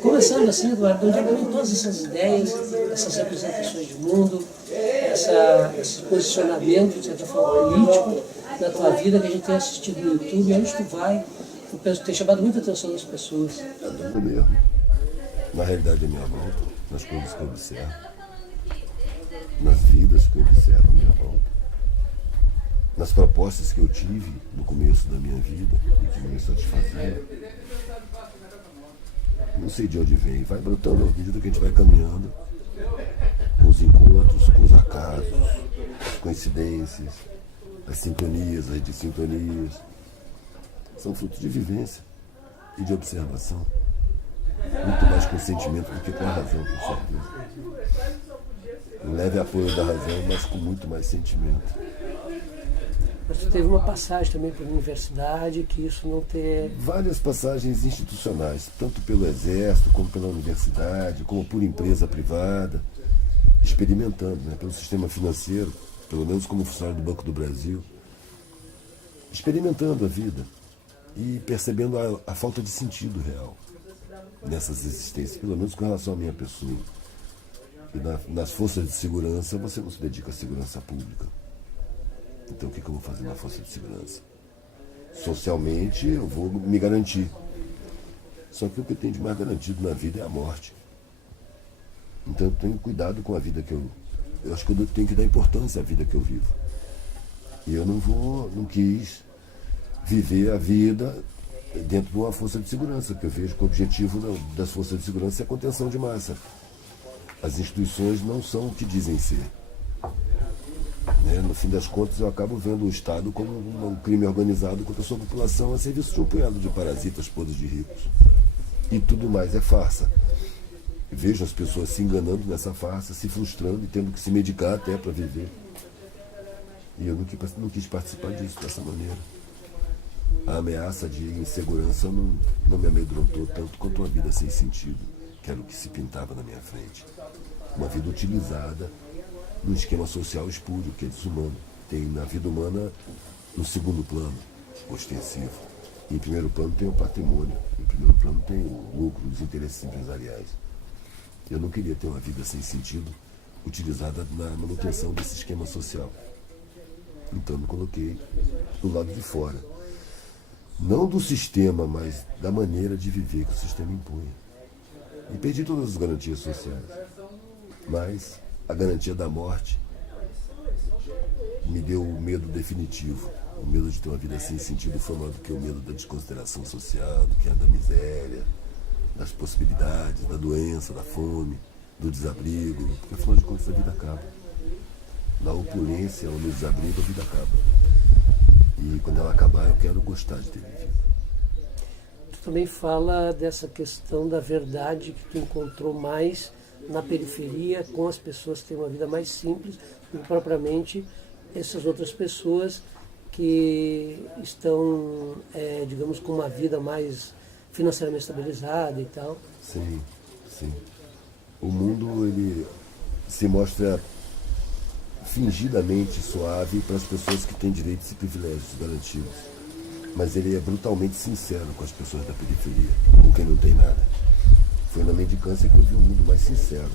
Começando assim, Eduardo, onde vem todas essas ideias, essas representações de mundo, esse posicionamento, de certa forma, político na tua vida que a gente tem assistido no YouTube, onde tu vai, eu penso que tem chamado muita atenção das pessoas. É duro mesmo. Na realidade, a minha volta, nas coisas que eu observo, nas vidas que eu observo à minha volta, nas propostas que eu tive no começo da minha vida e que me satisfaziam. Não sei de onde vem, vai brotando à medida que a gente vai caminhando, com os encontros, com os acasos, as coincidências, as sintonias, as dissintonias. São frutos de vivência e de observação. Muito mais com sentimento do que com a razão, com certeza. Um leve apoio da razão, mas com muito mais sentimento. Mas tu teve uma passagem também pela universidade, que isso não ter... Várias passagens institucionais, tanto pelo Exército, como pela universidade, como por empresa privada, experimentando, né, pelo sistema financeiro, pelo menos como funcionário do Banco do Brasil, experimentando a vida e percebendo a falta de sentido real nessas existências, pelo menos com relação à minha pessoa. E nas forças de segurança, você não se dedica à segurança pública. Então o que eu vou fazer na força de segurança? Socialmente eu vou me garantir. Só que o que eu tenho de mais garantido na vida é a morte. Então eu tenho cuidado com a vida que eu acho que eu tenho que dar importância à vida que eu vivo. E eu não quis viver a vida dentro de uma força de segurança, porque eu vejo que o objetivo das forças de segurança é a contenção de massa. As instituições não são o que dizem ser. No fim das contas, eu acabo vendo o Estado como um crime organizado contra a sua população a serviço de um punhado de parasitas podres de ricos. E tudo mais é farsa. Vejo as pessoas se enganando nessa farsa, se frustrando e tendo que se medicar até para viver. E eu não quis participar disso dessa maneira. A ameaça de insegurança não me amedrontou tanto quanto uma vida sem sentido, que era o que se pintava na minha frente. Uma vida utilizada num esquema social espúrio, que é desumano. Tem na vida humana, no segundo plano, ostensivo. Em primeiro plano tem o patrimônio, em primeiro plano tem o lucro, os interesses empresariais. Eu não queria ter uma vida sem sentido, utilizada na manutenção desse esquema social. Então me coloquei do lado de fora. Não do sistema, mas da maneira de viver que o sistema impunha. E perdi todas as garantias sociais. Mas a garantia da morte me deu o medo definitivo. O medo de ter uma vida sem sentido foi maior do que o medo da desconsideração social, do que é da miséria, das possibilidades, da doença, da fome, do desabrigo. Porque afinal de contas a vida acaba. Na opulência ou no desabrigo a vida acaba. E quando ela acabar eu quero gostar de ter vivido. Tu também fala dessa questão da verdade que tu encontrou mais na periferia, com as pessoas que têm uma vida mais simples do que propriamente essas outras pessoas que estão, digamos, com uma vida mais financeiramente estabilizada e tal. Sim, sim. O mundo, ele se mostra fingidamente suave para as pessoas que têm direitos e privilégios garantidos. Mas ele é brutalmente sincero com as pessoas da periferia, com quem não tem nada. Foi na mendicância que eu vi um mundo mais sincero.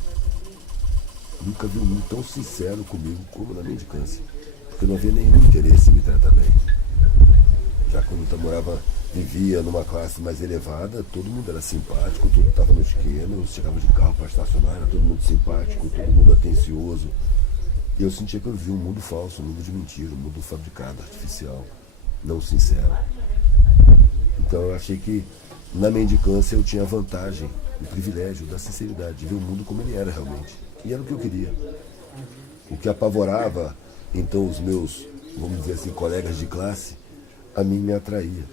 Nunca vi um mundo tão sincero comigo como na mendicância. Porque não havia nenhum interesse em me tratar bem. Já quando eu vivia numa classe mais elevada, todo mundo era simpático, tudo estava no esquema, eu chegava de carro para estacionar, era todo mundo simpático, todo mundo atencioso. E eu sentia que eu vivia um mundo falso, um mundo de mentira, um mundo fabricado, artificial, não sincero. Então eu achei que na mendicância eu tinha a vantagem, o privilégio da sinceridade, de ver o mundo como ele era realmente. E era o que eu queria. O que apavorava, então, os meus, vamos dizer assim, colegas de classe, a mim me atraía.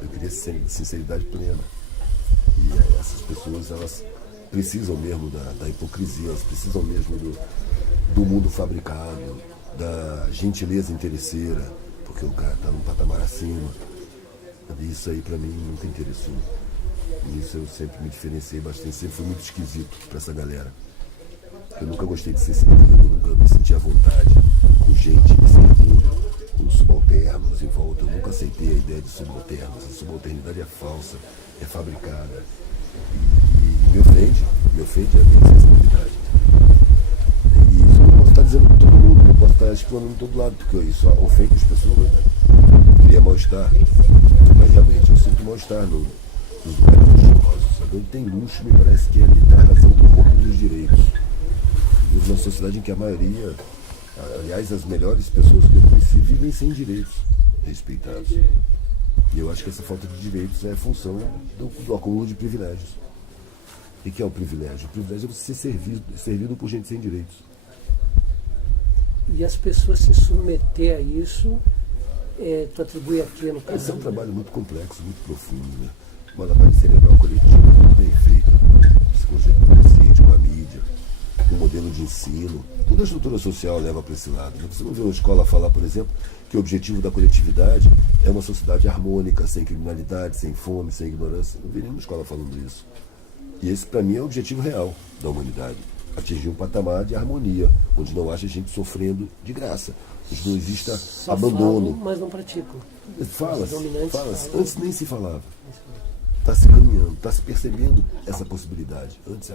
Eu queria sinceridade plena. E essas pessoas, elas precisam mesmo da hipocrisia, elas precisam mesmo do mundo fabricado, da gentileza interesseira, porque o cara está num patamar acima. Isso aí para mim nunca interessou. Nisso eu sempre me diferenciei bastante, sempre fui muito esquisito para essa galera. Eu nunca gostei de ser servido, nunca me senti à vontade com gente me servindo, com subalternos em volta. Eu nunca aceitei a ideia de subalternos. A subalternidade é falsa, é fabricada. E me ofende a minha sensibilidade. E isso eu não posso estar dizendo para todo mundo, não posso estar explanando de todo lado, porque isso ofende as pessoas, né? Cria mal-estar. Mas realmente eu sinto mal-estar nos lugares luxuosos. Sabe? Onde tem luxo, me parece que ali está a razão do roubo dos direitos. Vivemos numa sociedade em que a maioria, aliás, as melhores pessoas que eu conheci, vivem sem direitos respeitados. E eu acho que essa falta de direitos é função do acúmulo de privilégios. E o que é o privilégio? O privilégio é você ser servido por gente sem direitos. E as pessoas se submeter a isso, tu atribui a quê no caso? Esse é um trabalho muito complexo, muito profundo, né? Uma lavagem cerebral coletiva muito bem feita, psicologia do consciente, com a mídia, com o modelo de ensino. Toda a estrutura social leva para esse lado. Você não vê uma escola falar, por exemplo, que o objetivo da coletividade é uma sociedade harmônica, sem criminalidade, sem fome, sem ignorância. Não vi nenhuma escola falando isso. E esse, para mim, é o objetivo real da humanidade. Atingir um patamar de harmonia, onde não haja gente sofrendo de graça, onde não exista abandono. Falam, mas não praticam. Fala-se. Antes nem se falava. Está se caminhando, está se percebendo essa possibilidade. Antes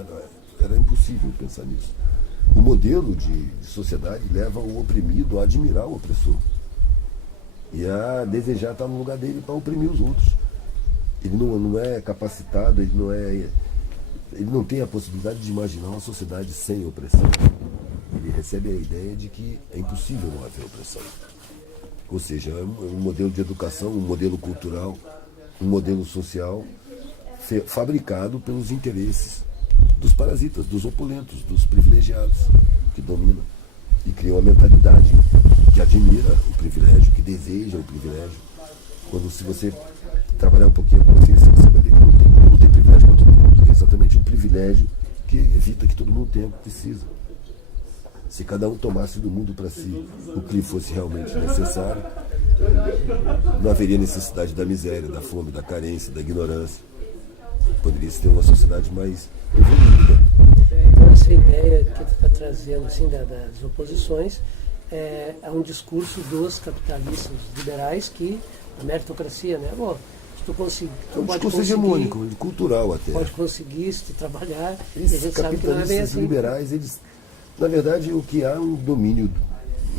era impossível pensar nisso. O modelo de sociedade leva o oprimido a admirar o opressor e a desejar estar no lugar dele para oprimir os outros. Ele não é capacitado, ele não tem a possibilidade de imaginar uma sociedade sem opressão. Ele recebe a ideia de que é impossível não haver opressão. Ou seja, é um modelo de educação, um modelo cultural, um modelo social fabricado pelos interesses dos parasitas, dos opulentos, dos privilegiados que dominam e criam uma mentalidade que admira o privilégio, que deseja o privilégio. Quando, se você trabalhar um pouquinho a consciência, você vai ver que não tem privilégio para todo mundo. É exatamente um privilégio que evita que todo mundo tenha o que precisa. Se cada um tomasse do mundo para si o que lhe fosse realmente necessário, não haveria necessidade da miséria, da fome, da carência, da ignorância. Poderia-se ter uma sociedade mais evoluída. Então, essa ideia que tu está trazendo assim, das oposições é um discurso dos capitalistas liberais que a meritocracia, né? Bom, se tu conseguir, é um discurso hegemônico, cultural até. Pode conseguir, se tu trabalhar, esses e a gente sabe que não é bem assim. Liberais, eles, na verdade, o que há é um domínio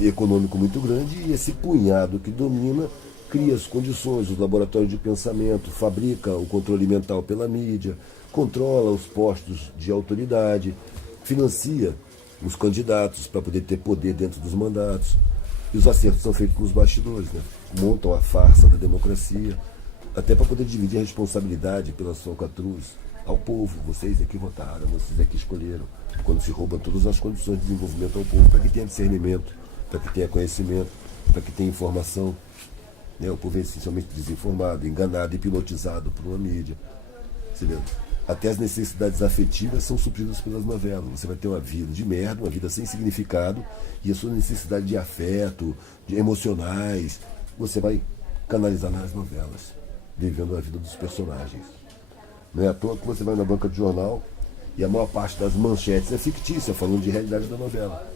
econômico muito grande e esse punhado que domina cria as condições, os laboratórios de pensamento, fabrica o controle mental pela mídia, controla os postos de autoridade, financia os candidatos para poder ter poder dentro dos mandatos. E os acertos são feitos nos bastidores, né? Montam a farsa da democracia, até para poder dividir a responsabilidade pelas falcatruas ao povo. Vocês é que votaram, vocês é que escolheram. Quando se roubam todas as condições de desenvolvimento ao povo, para que tenha discernimento, para que tenha conhecimento, para que tenha informação. O povo é essencialmente desinformado, enganado, hipnotizado por uma mídia. Você vê? Até as necessidades afetivas são supridas pelas novelas. Você vai ter uma vida de merda, uma vida sem significado, e a sua necessidade de afeto, de emocionais, você vai canalizar nas novelas, vivendo a vida dos personagens. Não é à toa que você vai na banca de jornal e a maior parte das manchetes é fictícia, falando de realidade da novela.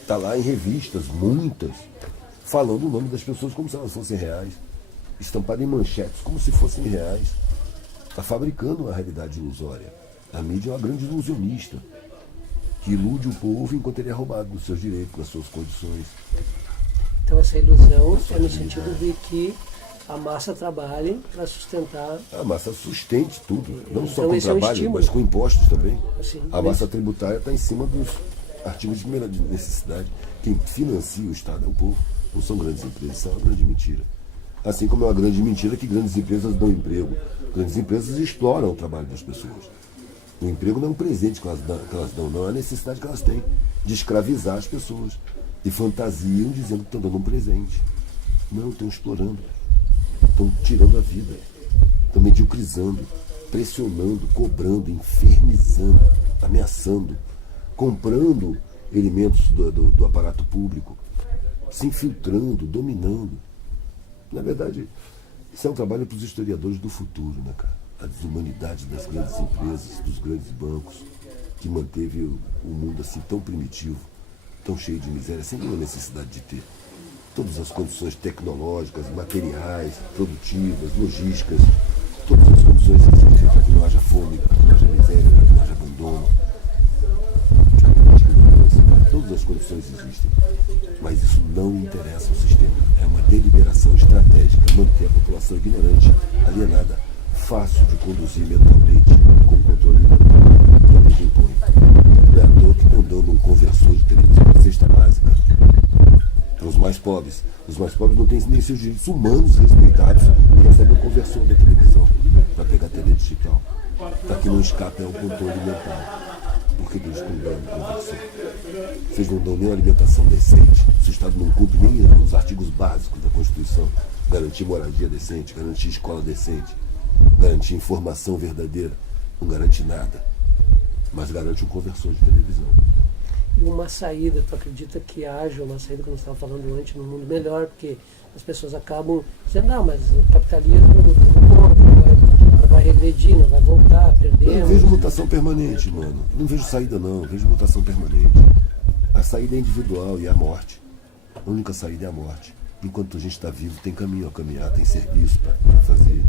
Está lá em revistas, muitas, falando o nome das pessoas como se elas fossem reais, estampado em manchetes como se fossem reais. Está fabricando uma realidade ilusória. A mídia é uma grande ilusionista que ilude o povo enquanto ele é roubado dos seus direitos, das suas condições. Então essa ilusão é no sentido de que a massa trabalhe para sustentar... A massa sustente tudo, não só então, com esse trabalho, é um mas com impostos também. Assim, a massa tributária está em cima dos artigos de primeira necessidade. Quem financia o Estado é o povo, não são grandes empresas, isso é uma grande mentira. Assim como é uma grande mentira que grandes empresas dão emprego. Grandes empresas exploram o trabalho das pessoas. O emprego não é um presente que elas dão, não é a necessidade que elas têm de escravizar as pessoas. E fantasiam dizendo que estão dando um presente. Não, estão explorando. Estão tirando a vida. Estão mediocrizando, pressionando, cobrando, infernizando, ameaçando, comprando elementos do aparato público, se infiltrando, dominando. Na verdade, isso é um trabalho para os historiadores do futuro, né, cara? a desumanidade das grandes empresas, dos grandes bancos, que manteve o mundo assim tão primitivo, tão cheio de miséria, sem nenhuma necessidade de ter todas as condições tecnológicas, materiais, produtivas, logísticas, todas as condições existem para que não haja fome, para que não haja miséria, para que não haja abandono, para que não haja ignorância. Todas as condições existem, mas isso não interessa ao sistema. É uma deliberação estratégica manter a população ignorante, alienada, fácil de conduzir mentalmente, com controle mental que a lei impõe. Não é à toa que estão dando um conversor de televisão para cesta básica para os mais pobres. Os mais pobres não têm nem seus direitos humanos respeitados e recebem um conversor da televisão para pegar a TV digital, para que não escape ao controle mental. Por que eles estão dando conversor? Vocês não dão nem alimentação decente. Se o Estado não cumpre nem os artigos básicos da Constituição, garantir moradia decente, garantir escola decente, garantir informação verdadeira, não garante nada, mas garante um conversor de televisão. E uma saída, tu acredita que haja uma saída, como você estava falando antes, num mundo melhor, porque as pessoas acabam dizendo, não, mas o capitalismo vai regredir, não vai voltar, perdemos. Eu não vejo mutação permanente, mano. Eu não vejo saída, não. Eu vejo mutação permanente. A saída é individual e é a morte. A única saída é a morte. Enquanto a gente está vivo, tem caminho a caminhar, tem serviço para fazer.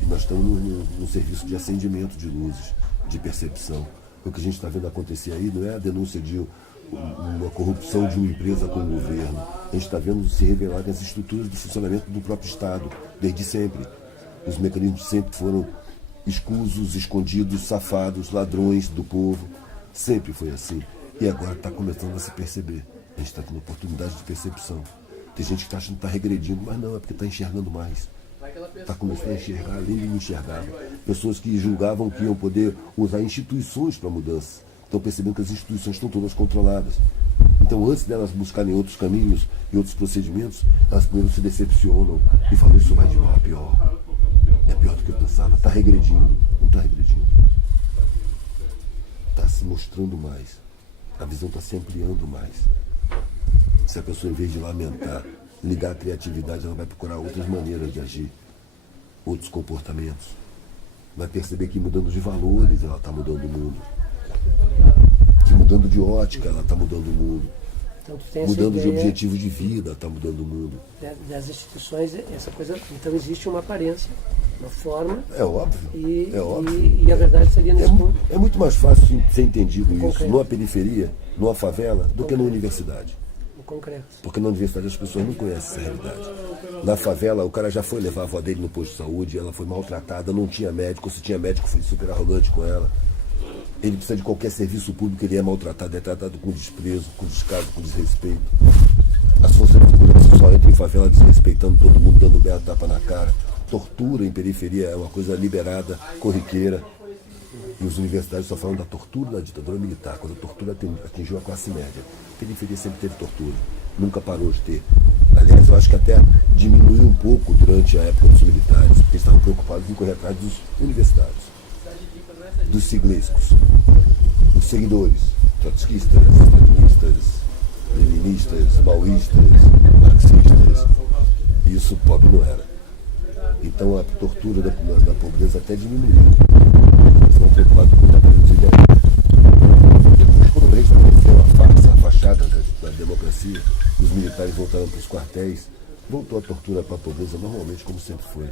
E nós estamos num serviço de acendimento de luzes, de percepção. O que a gente está vendo acontecer aí não é a denúncia de uma corrupção de uma empresa com o governo. A gente está vendo se revelar as estruturas de funcionamento do próprio Estado, desde sempre. Os mecanismos sempre foram escusos, escondidos, safados, ladrões do povo. Sempre foi assim. E agora está começando a se perceber. A gente está tendo oportunidade de percepção. Tem gente que está achando que está regredindo, mas não, é porque está enxergando mais. Está começando a enxergar além de não enxergar. Pessoas que julgavam que iam poder usar instituições para mudança. Estão percebendo que as instituições estão todas controladas. Então, antes delas buscarem outros caminhos e outros procedimentos, elas primeiro se decepcionam e falam, isso vai de mal a pior. É pior do que eu pensava. Está regredindo. Não está regredindo. Está se mostrando mais. A visão está se ampliando mais. Se a pessoa, em vez de lamentar, ligar a criatividade, ela vai procurar outras maneiras de agir, outros comportamentos. Vai perceber que mudando de valores ela está mudando o mundo. Que mudando de ótica ela está mudando o mundo. Então, tu tem mudando de objetivo de vida está mudando o mundo. Das instituições, essa coisa. Então existe uma aparência, uma forma. É óbvio. É óbvio. E a verdade seria nesse ponto. É muito mais fácil ser entendido isso numa periferia, numa favela, do que na universidade. Concreto. Porque na universidade as pessoas não conhecem essa realidade. Na favela, o cara já foi levar a avó dele no posto de saúde, ela foi maltratada, não tinha médico, se tinha médico foi super arrogante com ela. Ele precisa de qualquer serviço público, ele é maltratado, é tratado com desprezo, com descaso, com desrespeito. As forças de segurança só entram em favela desrespeitando todo mundo, dando bela tapa na cara. Tortura em periferia é uma coisa liberada, corriqueira. E os universitários só falam da tortura da ditadura militar, quando a tortura atingiu a classe média. A periferia sempre teve tortura, nunca parou de ter. Aliás, eu acho que até diminuiu um pouco durante a época dos militares, porque eles estavam preocupados em correr atrás dos universitários, dos siglescos, dos seguidores, trotskistas, stalinistas, leninistas, maoístas, marxistas. Isso o pobre não era. Então a tortura da pobreza até diminuiu. Eles estão preocupados com o trabalho dos ideais. Quando o rei estabeleceu a farsa, a fachada da democracia, os militares voltaram para os quartéis, voltou a tortura para a pobreza normalmente como sempre foi.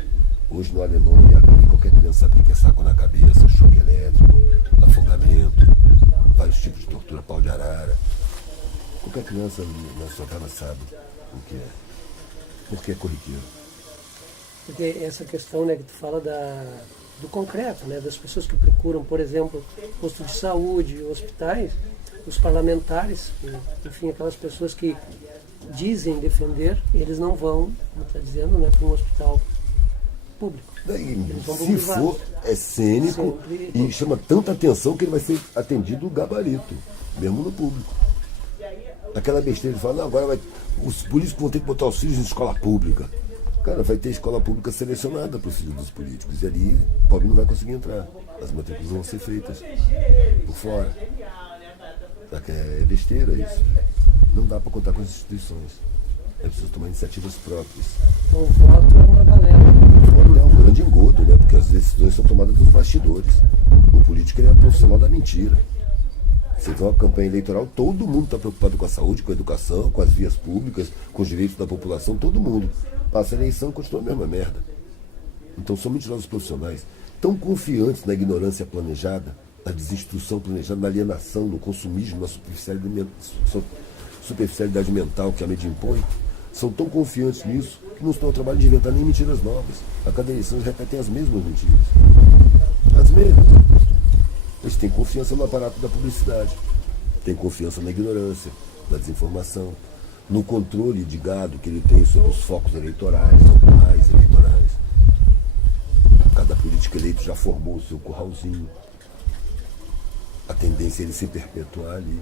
Hoje no Alemanha, qualquer criança sabe o que é saco na cabeça, choque elétrico, afogamento, vários tipos de tortura, pau de arara. Qualquer criança na sua casa sabe o que é. Porque é corriqueiro. Porque essa questão, né, que tu fala do concreto, né, das pessoas que procuram, por exemplo, posto de saúde, hospitais, os parlamentares, enfim, aquelas pessoas que dizem defender, eles não vão, como está dizendo, né, para um hospital público. Se for, é cênico e chama tanta atenção que ele vai ser atendido no gabarito, mesmo no público. Aquela besteira de falar, não, agora os políticos vão ter que botar os filhos em escola pública. Cara, vai ter escola pública selecionada para os filhos dos políticos. E ali o pobre não vai conseguir entrar. As matrículas vão ser feitas por fora. É besteira isso. Não dá para contar com as instituições. É preciso tomar iniciativas próprias. O voto é uma galera. É um grande engodo, né? Porque as decisões são tomadas nos bastidores. O político é profissional da mentira. Você vê uma campanha eleitoral, todo mundo está preocupado com a saúde, com a educação, com as vias públicas, com os direitos da população, todo mundo. Passa a eleição e continua a mesma merda. Então são mentirosos profissionais, tão confiantes na ignorância planejada, na desinstrução planejada, na alienação, no consumismo, na superficialidade mental que a mídia impõe, são tão confiantes nisso que não estão ao trabalho de inventar nem mentiras novas. A cada eleição eles repetem as mesmas mentiras. As mesmas. Eles têm confiança no aparato da publicidade, têm confiança na ignorância, na desinformação, no controle de gado que ele tem sobre os focos eleitorais, mais eleitorais. Cada político eleito já formou o seu curralzinho. A tendência é ele se perpetuar ali.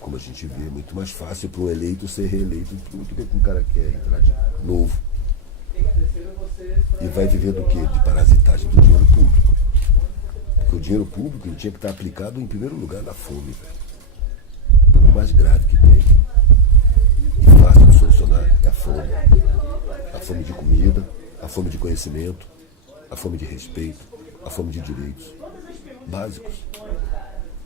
Como a gente vê, é muito mais fácil para um eleito ser reeleito do que um cara que quer entrar de novo. E vai viver do quê? De parasitagem do dinheiro público. Porque o dinheiro público ele tinha que estar aplicado em primeiro lugar na fome, velho. O mais grave que tem. E fácil de solucionar é a fome. A fome de comida, a fome de conhecimento, a fome de respeito, a fome de direitos básicos.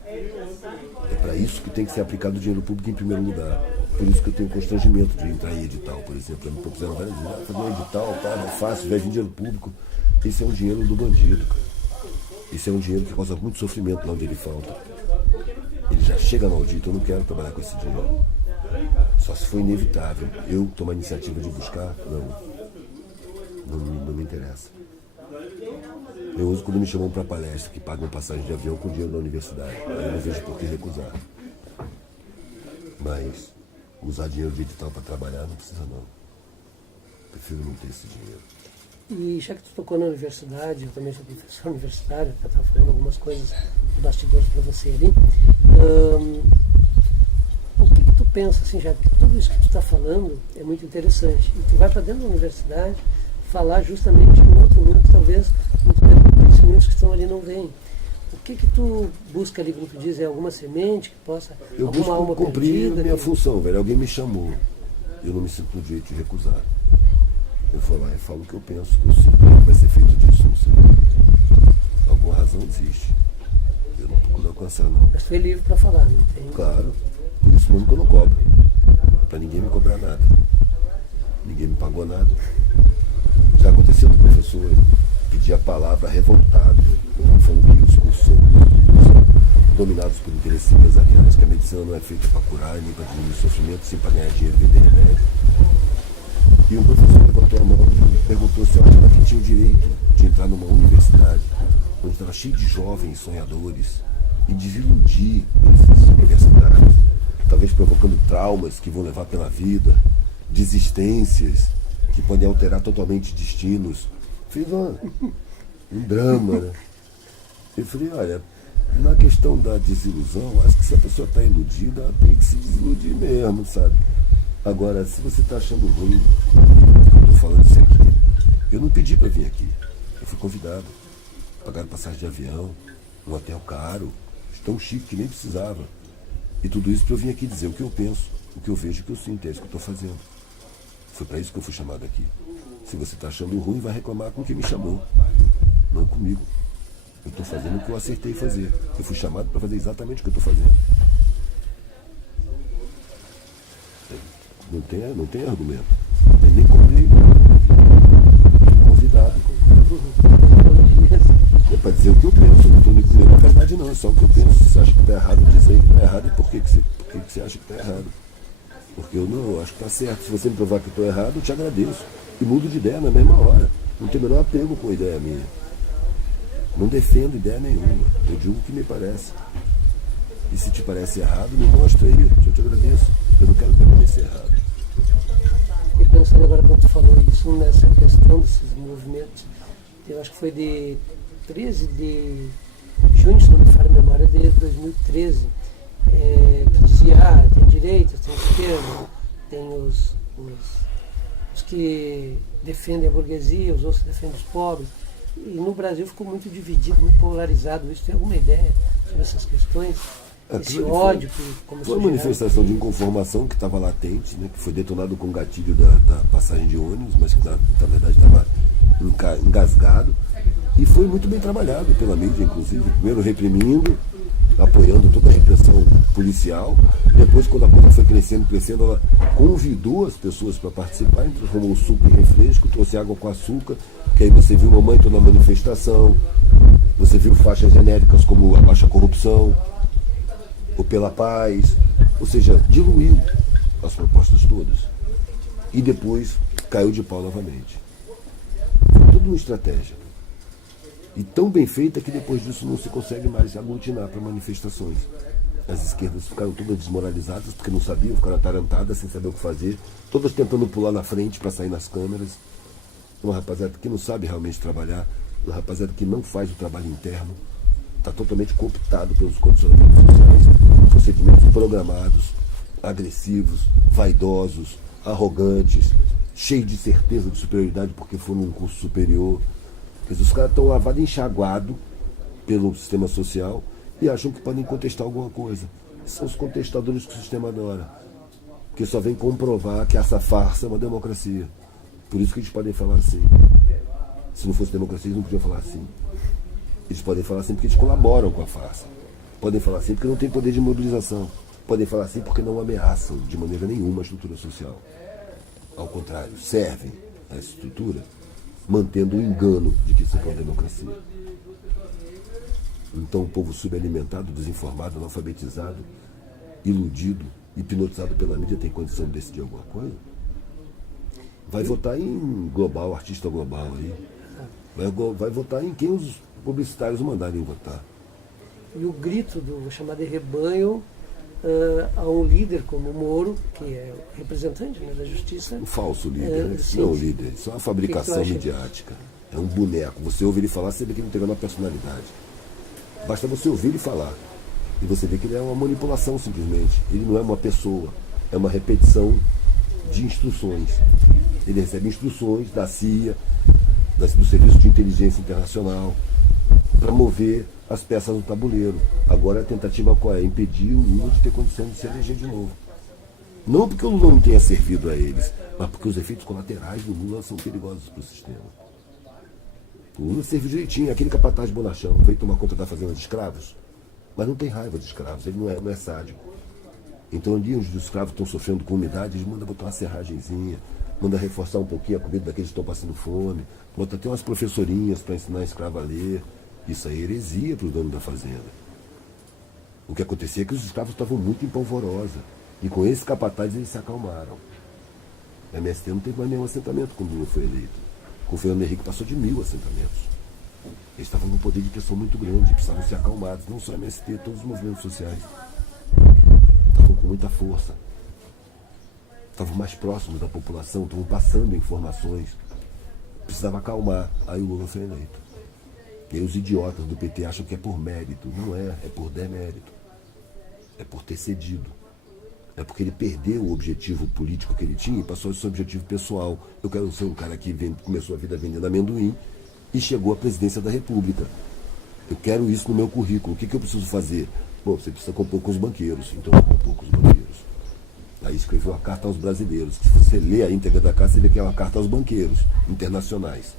É para isso que tem que ser aplicado o dinheiro público em primeiro lugar. Por isso que eu tenho constrangimento de entrar em edital, por exemplo. Me propuseram várias vezes, fazer um edital, tá, é fácil, vai vir dinheiro público. Esse é um dinheiro do bandido, cara. Esse é um dinheiro que causa muito sofrimento lá onde ele falta. Ele já chega maldito, eu não quero trabalhar com esse dinheiro. Só se for inevitável. Eu tomar a iniciativa de buscar, não me interessa. Eu uso quando me chamam para palestra, que pagam passagem de avião com dinheiro da universidade. Aí eu não vejo por que recusar. Mas usar dinheiro de edital para trabalhar não precisa não. Prefiro não ter esse dinheiro. E já que tu tocou na universidade, eu também sou professor universitário, eu estava falando algumas coisas de bastidores para você ali. O que tu pensa, assim, já que tudo isso que tu está falando é muito interessante, e tu vai para dentro da universidade falar justamente de um outro mundo que talvez muitos conhecimentos que estão ali não veem. O que tu busca ali, como tu diz, é alguma semente que possa, eu alguma alma cumprir perdida? Minha função, velho. Alguém me chamou, eu não me sinto no direito de recusar. Eu vou lá e falo o que eu penso, o que eu sinto, o que vai ser feito disso, não sei. Alguma razão existe. Eu não procuro alcançar, não. Mas tu é livre para falar, não tem? Claro, por isso mesmo que eu não cobro. Para ninguém me cobrar nada. Ninguém me pagou nada. Já aconteceu do professor pedir a palavra revoltado, falando que os cursos são dominados por interesses empresariais, que a medicina não é feita para curar nem para diminuir o sofrimento, sim para ganhar dinheiro e vender remédio. E um professor levantou a mão e perguntou se eu achava que tinha o direito de entrar numa universidade onde estava cheio de jovens sonhadores e desiludir esses universitários, talvez provocando traumas que vão levar pela vida, desistências que podem alterar totalmente destinos. Fiz um drama, né? Eu falei, olha, na questão da desilusão, acho que se a pessoa está iludida, ela tem que se desiludir mesmo, sabe? Agora, se você está achando ruim, eu estou falando isso aqui, eu não pedi para vir aqui. Eu fui convidado. Pagaram passagem de avião, um hotel caro, tão chique que nem precisava. E tudo isso para eu vir aqui dizer o que eu penso, o que eu vejo, o que eu sinto, é isso que eu estou fazendo. Foi para isso que eu fui chamado aqui. Se você está achando ruim, vai reclamar com quem me chamou, não comigo. Eu estou fazendo o que eu acertei fazer. Eu fui chamado para fazer exatamente o que eu estou fazendo. Não tem argumento. Eu nem cobrei. Convidado. É para dizer o que eu penso. Eu não estou nem comendo verdade não. É só o que eu penso. Se você acha que está errado, diz aí que está errado. E por que você acha que está errado? Porque eu acho que está certo. Se você me provar que eu estou errado, eu te agradeço. E mudo de ideia na mesma hora. Não tenho o menor apego com a ideia minha. Não defendo ideia nenhuma. Eu digo o que me parece. E se te parece errado, me mostra aí, que eu te agradeço. Eu não quero permanecer errado. E pensando agora quando tu falou isso, nessa questão desses movimentos, eu acho que foi de 13 de junho, se não me falha a memória, de 2013, que dizia, tem direitos, tem esquerda, tem os que defendem a burguesia, os outros que defendem os pobres. E no Brasil ficou muito dividido, muito polarizado isso. Tem alguma ideia sobre essas questões? Esse ódio que começou a gerar? Foi uma manifestação de inconformação que estava latente, né, que foi detonado com o gatilho da passagem de ônibus, mas que na verdade estava engasgado, e foi muito bem trabalhado pela mídia, inclusive. Primeiro reprimindo, apoiando toda a repressão policial. Depois, quando a coisa foi crescendo, ela convidou as pessoas para participar, transformou o suco em refresco, trouxe água com açúcar, que aí você viu mamãe toda na manifestação, você viu faixas genéricas como Abaixa a Corrupção, ou Pela Paz, ou seja, diluiu as propostas todas. E depois caiu de pau novamente. Foi tudo uma estratégia. E tão bem feita que depois disso não se consegue mais aglutinar para manifestações. As esquerdas ficaram todas desmoralizadas porque não sabiam, ficaram atarantadas sem saber o que fazer, todas tentando pular na frente para sair nas câmeras. Uma rapaziada que não sabe realmente trabalhar, uma rapaziada que não faz o trabalho interno, está totalmente cooptado pelos condicionamentos sociais, procedimentos programados, agressivos, vaidosos, arrogantes, cheios de certeza de superioridade porque foram num curso superior. Quer dizer, os caras estão lavados e enxaguados pelo sistema social e acham que podem contestar alguma coisa. São os contestadores que o sistema adora, porque só vem comprovar que essa farsa é uma democracia. Por isso que eles podem falar assim. Se não fosse democracia, eles não podiam falar assim. Eles podem falar assim porque eles colaboram com a farsa. Podem falar assim porque não tem poder de mobilização. Podem falar assim porque não ameaçam de maneira nenhuma a estrutura social. Ao contrário, servem a essa estrutura mantendo o engano de que isso é uma democracia. Então o povo subalimentado, desinformado, analfabetizado, iludido, hipnotizado pela mídia tem condição de decidir alguma coisa? Vai votar em global, artista global aí. Vai votar em quem os publicitários mandarem votar. E o grito do, vou chamar de rebanho, a um líder como o Moro, que é o representante, né, da justiça. Um falso líder, né? Não é um líder, isso é uma fabricação midiática. É um boneco. Você ouve ele falar, você vê que ele não tem uma personalidade. Basta você ouvir ele falar. E você vê que ele é uma manipulação simplesmente. Ele não é uma pessoa, é uma repetição de instruções. Ele recebe instruções da CIA, do Serviço de Inteligência Internacional, para mover as peças do tabuleiro. Agora a tentativa qual é? Impedir o Lula de ter condição de se eleger de novo. Não porque o Lula não tenha servido a eles, mas porque os efeitos colaterais do Lula são perigosos para o sistema. O Lula serviu direitinho, aquele capataz bonachão, veio tomar conta da fazenda de escravos, mas não tem raiva de escravos, ele não é sádico. Então ali onde os escravos estão sofrendo com umidade, eles mandam botar uma serragenzinha, manda reforçar um pouquinho a comida daqueles que estão passando fome, bota até umas professorinhas para ensinar a escravo a ler. Isso aí é heresia para o dono da fazenda. O que acontecia é que os escravos estavam muito em polvorosa. E com esse capataz eles se acalmaram. A MST não teve mais nenhum assentamento quando o Lula foi eleito. Com o Fernando Henrique passou de 1000 assentamentos. Eles estavam num poder de pressão muito grande, precisavam ser acalmados. Não só a MST, todos os movimentos sociais. Estavam com muita força. Estavam mais próximos da população, estavam passando informações. Precisava acalmar. Aí o Lula foi eleito. E aí os idiotas do PT acham que é por mérito. Não é, é por demérito. É por ter cedido. É porque ele perdeu o objetivo político que ele tinha e passou a ser objetivo pessoal. Eu quero ser um cara que começou a vida vendendo amendoim e chegou à presidência da República. Eu quero isso no meu currículo. O que eu preciso fazer? Bom, você precisa compor com os banqueiros. Então eu compor com os banqueiros. Aí escreveu a carta aos brasileiros. Se você lê a íntegra da carta, você vê que é uma carta aos banqueiros internacionais.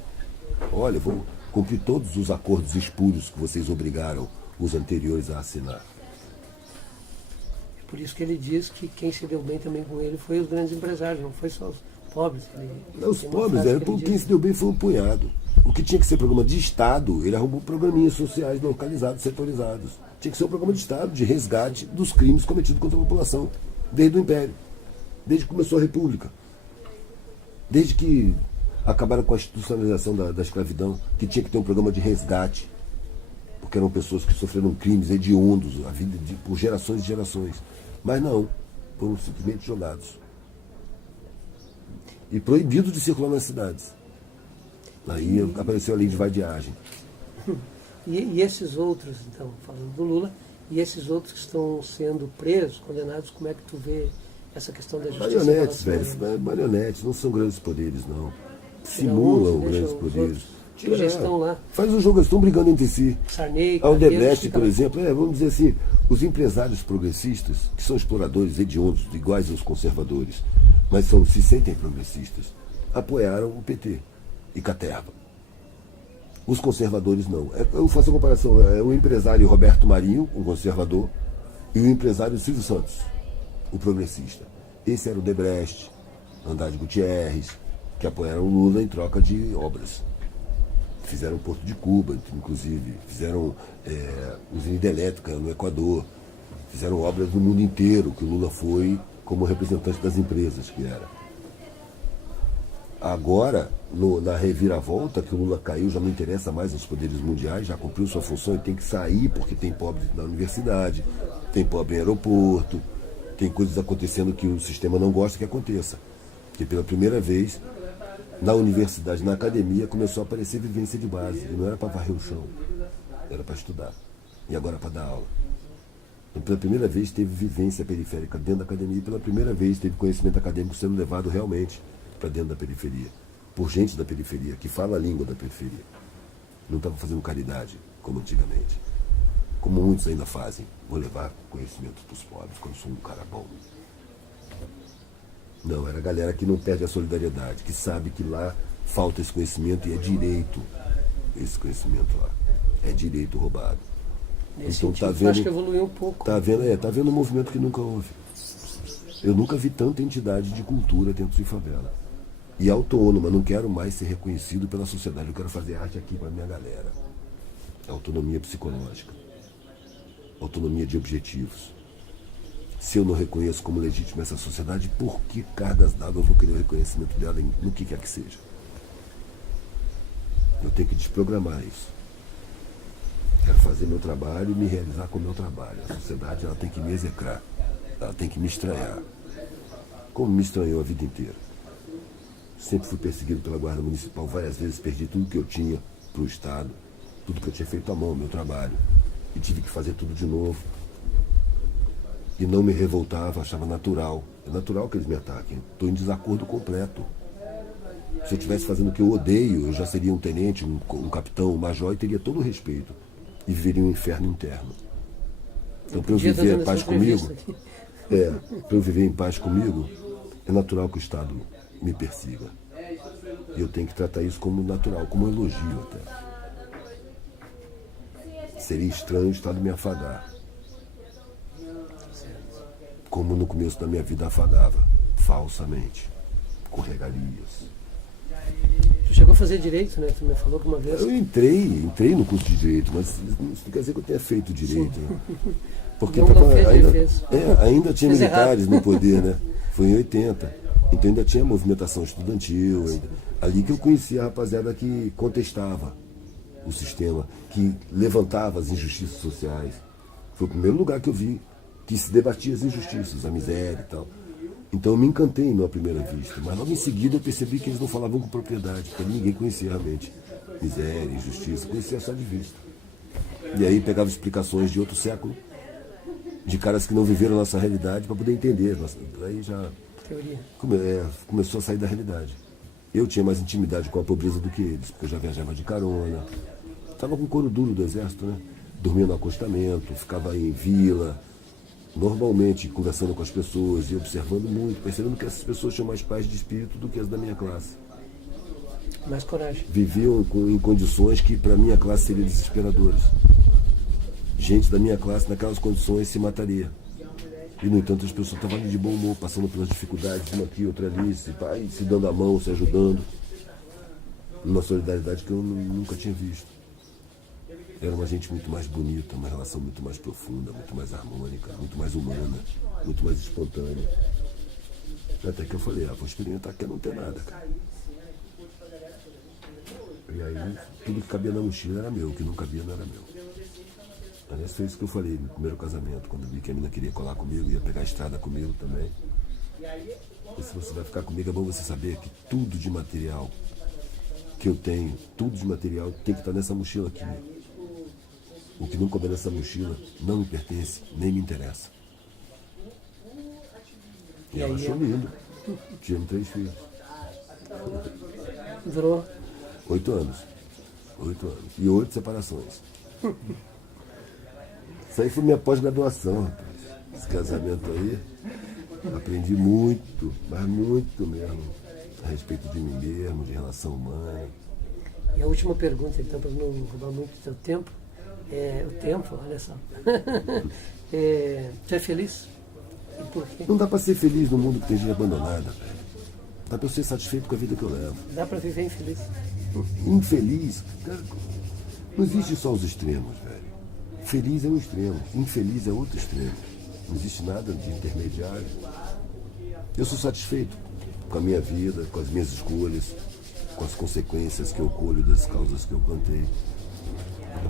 Olha, vou cumprir todos os acordos espúrios que vocês obrigaram os anteriores a assinar. Por isso que ele diz que quem se deu bem também com ele foi os grandes empresários, não foi só os pobres. Os pobres, quem se deu bem foi um punhado. O que tinha que ser programa de Estado, ele arrumou programinhas sociais localizados, setorizados. Tinha que ser um programa de Estado, de resgate dos crimes cometidos contra a população, desde o Império, desde que começou a República, desde que acabaram com a institucionalização da escravidão, que tinha que ter um programa de resgate, porque eram pessoas que sofreram crimes hediondos a vida por gerações e gerações. Mas não, foram simplesmente jogados. E proibidos de circular nas cidades. Aí apareceu a lei de vadiagem. E esses outros, então, falando do Lula, e esses outros que estão sendo presos, condenados, como é que tu vê essa questão da justiça? Marionetes, velho, marionetes, não são grandes poderes, não. Simulam grandes poderes. Eles já estão lá. Faz o jogo, eles estão brigando entre si. Sarney, a Odebrecht, por exemplo, vamos dizer assim, os empresários progressistas, que são exploradores hediondos, iguais aos conservadores, mas se sentem progressistas, apoiaram o PT. e caterva. Os conservadores não. Eu faço uma comparação. É o empresário Roberto Marinho, um conservador, e o empresário Silvio Santos, o progressista. Esse era o Debrecht, Andrade Gutierrez, que apoiaram o Lula em troca de obras. Fizeram o Porto de Cuba, inclusive. Fizeram usina hidrelétrica no Equador. Fizeram obras no mundo inteiro, que o Lula foi como representante das empresas que era. Agora, na reviravolta, que o Lula caiu, já não interessa mais aos poderes mundiais, já cumpriu sua função e tem que sair porque tem pobre na universidade, tem pobre em aeroporto, tem coisas acontecendo que o sistema não gosta que aconteça. Porque pela primeira vez, na universidade, na academia, começou a aparecer vivência de base. E não era para varrer o chão, era para estudar. E agora para dar aula. Então, pela primeira vez, teve vivência periférica dentro da academia e pela primeira vez teve conhecimento acadêmico sendo levado realmente para dentro da periferia, por gente da periferia, que fala a língua da periferia. Não estava fazendo caridade, como antigamente. Como muitos ainda fazem. Vou levar conhecimento para os pobres, quando sou um cara bom. Não, era a galera que não perde a solidariedade, que sabe que lá falta esse conhecimento e é direito esse conhecimento lá. É direito roubado. Nesse então sentido, tá vendo, acho que evoluiu um pouco. Tá vendo um movimento que nunca houve. Eu nunca vi tanta entidade de cultura dentro de favela. E autônoma, não quero mais ser reconhecido pela sociedade, eu quero fazer arte aqui para minha galera. Autonomia psicológica. Autonomia de objetivos. Se eu não reconheço como legítima essa sociedade, por que cargas d'água eu vou querer o reconhecimento dela no que quer que seja? Eu tenho que desprogramar isso. Quero fazer meu trabalho e me realizar com o meu trabalho. A sociedade ela tem que me execrar, ela tem que me estranhar. Como me estranhou a vida inteira. Sempre fui perseguido pela Guarda Municipal, várias vezes perdi tudo que eu tinha para o Estado, tudo que eu tinha feito à mão, meu trabalho. E tive que fazer tudo de novo. E não me revoltava, achava natural. É natural que eles me ataquem. Estou em desacordo completo. Se eu estivesse fazendo o que eu odeio, eu já seria um tenente, um capitão, um major e teria todo o respeito. E viveria um inferno interno. Então, para eu viver em paz comigo, para eu viver em paz comigo, é natural que o Estado me persiga. E eu tenho que tratar isso como natural, como um elogio até. Seria estranho o Estado me afagar. Como no começo da minha vida afagava, falsamente, com regalias. Tu chegou a fazer direito, né? Tu me falou que uma vez. Eu entrei no curso de direito, mas isso não quer dizer que eu tenha feito direito. Né? Porque ainda tinha fez militares errado. no poder, né? Foi em 80. Então ainda tinha movimentação estudantil. Ali que eu conhecia a rapaziada que contestava o sistema, que levantava as injustiças sociais. Foi o primeiro lugar que eu vi que se debatia as injustiças, a miséria e tal. Então eu me encantei numa primeira vista, mas logo em seguida eu percebi que eles não falavam com propriedade, porque ninguém conhecia realmente miséria, injustiça, conhecia só de vista. E aí pegava explicações de outro século, de caras que não viveram a nossa realidade para poder entender. Aí já começou a sair da realidade. Eu tinha mais intimidade com a pobreza do que eles, porque eu já viajava de carona, estava com couro duro do exército, né? Dormia no acostamento, ficava em vila, normalmente conversando com as pessoas e observando muito, percebendo que essas pessoas tinham mais paz de espírito do que as da minha classe. Mais coragem. Viviam em condições que para minha classe seriam desesperadoras. Gente da minha classe naquelas condições se mataria. E no entanto as pessoas estavam ali de bom humor, passando pelas dificuldades, uma aqui, outra ali, se dando a mão, se ajudando. Uma solidariedade que eu nunca tinha visto. Era uma gente muito mais bonita, uma relação muito mais profunda, muito mais harmônica, muito mais humana, muito mais espontânea. Até que eu falei, vou experimentar que não tem nada, cara. E aí, tudo que cabia na mochila era meu, o que não cabia não era meu. Aliás, foi isso que eu falei no primeiro casamento, quando eu vi que a menina queria colar comigo, ia pegar a estrada comigo também. E se você vai ficar comigo, é bom você saber que tudo de material que eu tenho, tudo de material tem que estar nessa mochila aqui. O que não couber nessa mochila não me pertence, nem me interessa. E ela achou lindo. Tivemos 3 filhos. Durou? 8 anos. 8 anos. E 8 separações. Isso aí foi minha pós-graduação, rapaz. Esse casamento aí. Aprendi muito, mas muito mesmo. A respeito de mim mesmo, de relação humana. E a última pergunta, então, para não roubar muito do teu tempo, o tempo, olha só. Tu é feliz? E por quê? Não dá para ser feliz no mundo que tem gente abandonada, velho. Dá para eu ser satisfeito com a vida que eu levo. Dá para viver infeliz? Infeliz, cara, não existe só os extremos, velho. Feliz é um extremo, infeliz é outro extremo. Não existe nada de intermediário. Eu sou satisfeito com a minha vida, com as minhas escolhas, com as consequências que eu colho das causas que eu plantei,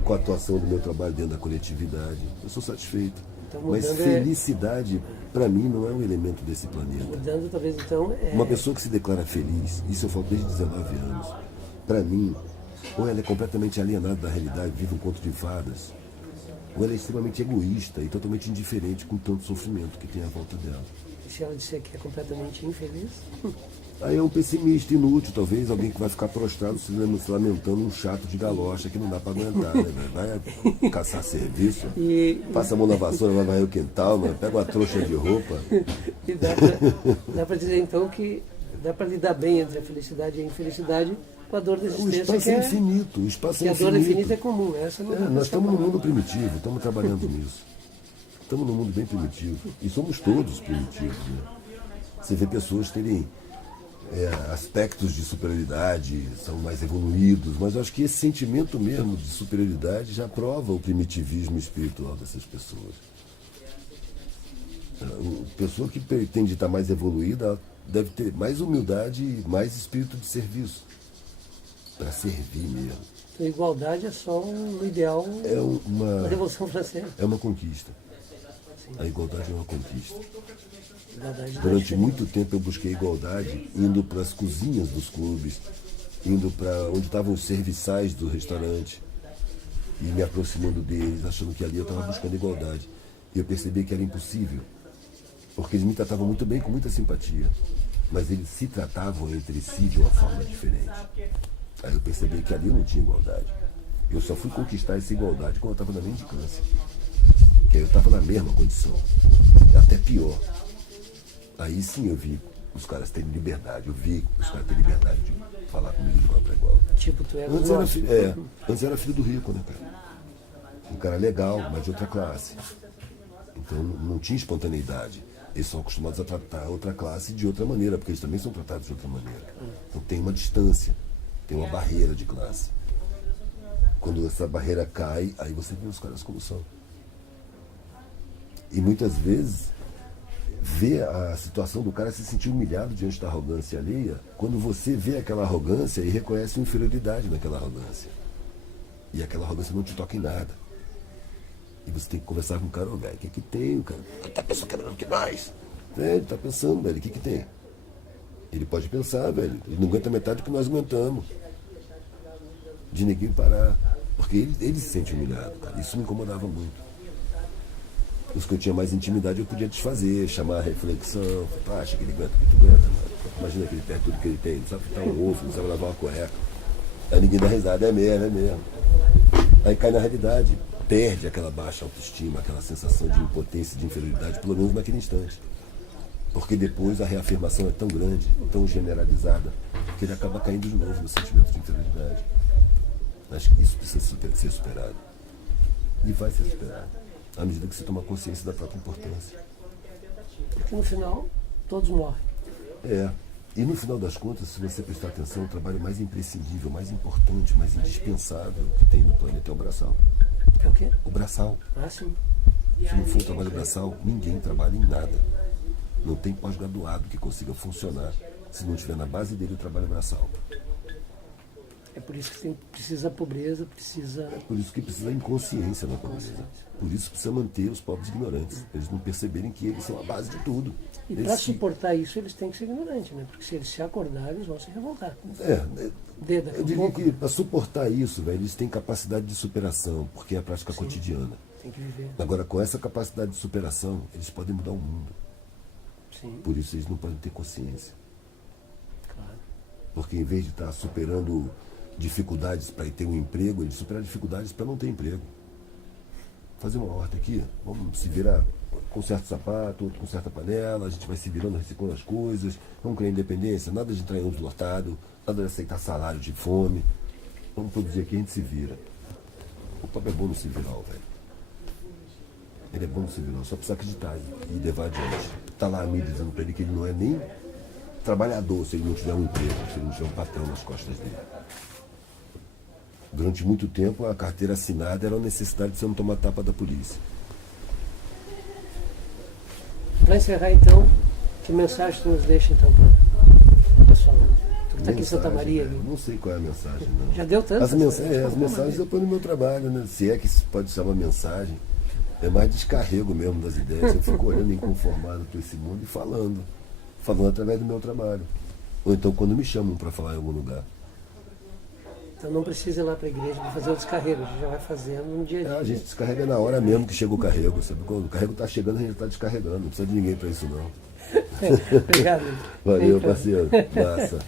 com a atuação do meu trabalho dentro da coletividade. Eu sou satisfeito. Então, mas felicidade, para mim, não é um elemento desse planeta. Mudando, talvez, então... Uma pessoa que se declara feliz, isso eu falo desde 19 anos, para mim, ou ela é completamente alienada da realidade, vive um conto de fadas, ou ela é extremamente egoísta e totalmente indiferente com tanto sofrimento que tem à volta dela. E se ela disser que é completamente infeliz? Aí é um pessimista inútil, talvez alguém que vai ficar prostrado se lamentando, um chato de galocha que não dá para aguentar, né? Vai caçar serviço, passa a mão na vassoura, vai varrer o quintal, pega uma trouxa de roupa. E dá para dizer então que dá para lidar bem entre a felicidade e a infelicidade com a dor da existência. O espaço é infinito, o espaço é infinito. A dor infinita é comum, essa não nós estamos no mundo primitivo, estamos trabalhando nisso. Estamos num mundo bem primitivo. E somos todos primitivos, né? Você vê pessoas terem aspectos de superioridade, são mais evoluídos, mas eu acho que esse sentimento mesmo de superioridade já prova o primitivismo espiritual dessas pessoas. A pessoa que pretende estar mais evoluída, ela deve ter mais humildade e mais espírito de serviço, para servir mesmo. A igualdade é só um ideal da Revolução Francesa. É uma conquista. Sim. A igualdade é uma conquista. Durante muito tempo eu busquei igualdade indo para as cozinhas dos clubes, indo para onde estavam os serviçais do restaurante e me aproximando deles, achando que ali eu estava buscando igualdade. E eu percebi que era impossível, porque eles me tratavam muito bem, com muita simpatia, mas eles se tratavam entre si de uma forma diferente. Aí eu percebi que ali eu não tinha igualdade. Eu só fui conquistar essa igualdade quando eu estava na mendicância, que aí eu estava na mesma condição, até pior. Aí sim eu vi os caras terem liberdade, eu vi os caras terem liberdade de falar comigo de igual para igual. Tipo, tu era antes era filho do rico, né, cara? Um cara legal, mas de outra classe. Então não tinha espontaneidade. Eles são acostumados a tratar a outra classe de outra maneira, porque eles também são tratados de outra maneira. Então tem uma distância, tem uma barreira de classe. Quando essa barreira cai, aí você vê os caras como são. E muitas vezes vê a situação do cara se sentir humilhado diante da arrogância alheia, quando você vê aquela arrogância e reconhece inferioridade naquela arrogância. E aquela arrogância não te toca em nada. E você tem que conversar com o cara, velho, o que tem, cara? Ele tá pensando que é melhor que nós. Ele tá pensando, velho, o que tem? Ele pode pensar, velho, ele não aguenta metade do que nós aguentamos. De ninguém parar. Porque ele se sente humilhado, cara. Isso me incomodava muito. Os que eu tinha mais intimidade eu podia desfazer, chamar a reflexão. Acha que ele aguenta o que tu aguenta, mano. Imagina que ele perde tudo que ele tem, não sabe fritar um ovo, não sabe lavar uma cueca. Aí ninguém dá risada, é mesmo. Aí cai na realidade, perde aquela baixa autoestima, aquela sensação de impotência, de inferioridade, pelo menos naquele instante. Porque depois a reafirmação é tão grande, tão generalizada, que ele acaba caindo de novo no sentimento de inferioridade. Acho que isso precisa ser superado. E vai ser superado, à medida que você toma consciência da própria importância. Porque no final, todos morrem. E no final das contas, se você prestar atenção, o trabalho mais imprescindível, mais importante, mais indispensável que tem no planeta é o braçal. É o quê? O braçal. Ah, sim. Se não for o trabalho braçal, ninguém trabalha em nada. Não tem pós-graduado que consiga funcionar se não tiver na base dele o trabalho braçal. É por isso que precisa a pobreza, precisa... É por isso que precisa a inconsciência na pobreza. Por isso precisa manter os pobres ignorantes. Eles não perceberem que eles são a base de tudo. E para suportar isso, eles têm que ser ignorantes, né? Porque se eles se acordarem, eles vão se revoltar. Eu diria que para suportar isso, velho, eles têm capacidade de superação, porque é a prática cotidiana. Tem que viver. Agora, com essa capacidade de superação, eles podem mudar o mundo. Sim. Por isso eles não podem ter consciência. Claro. Porque em vez de estar superando dificuldades para ter um emprego, eles superam dificuldades para não ter emprego. Fazer uma horta aqui, vamos se virar, conserta o sapato, outro conserta a panela, a gente vai se virando, reciclando as coisas, vamos criar independência, nada de entrar em ônibus lotado, nada de aceitar salário de fome. Vamos produzir aqui, a gente se vira. O papo é bom no civilal, velho. Ele é bom no civilal, só precisa acreditar e levar adiante. Tá lá a mídia dizendo pra ele que ele não é nem trabalhador se ele não tiver um emprego, se ele não tiver um patrão nas costas dele. Durante muito tempo, a carteira assinada era uma necessidade de você não tomar tapa da polícia. Para encerrar, então, que mensagem tu nos deixa, então, pessoal? Tu que está aqui em Santa Maria. Né? Não sei qual é a mensagem, não. Já deu tanto? As mensagens eu ponho no meu trabalho, né? Se é que isso pode ser uma mensagem. É mais descarrego mesmo das ideias. Eu fico olhando inconformado para esse mundo e falando através do meu trabalho. Ou então quando me chamam para falar em algum lugar. Então não precisa ir lá para a igreja para fazer o descarrego, a gente já vai fazendo no dia a dia. A gente descarrega na hora mesmo que chega o carrego. Sabe? Quando o carrego está chegando, a gente está descarregando. Não precisa de ninguém para isso, não. Obrigado. Valeu, parceiro. Massa.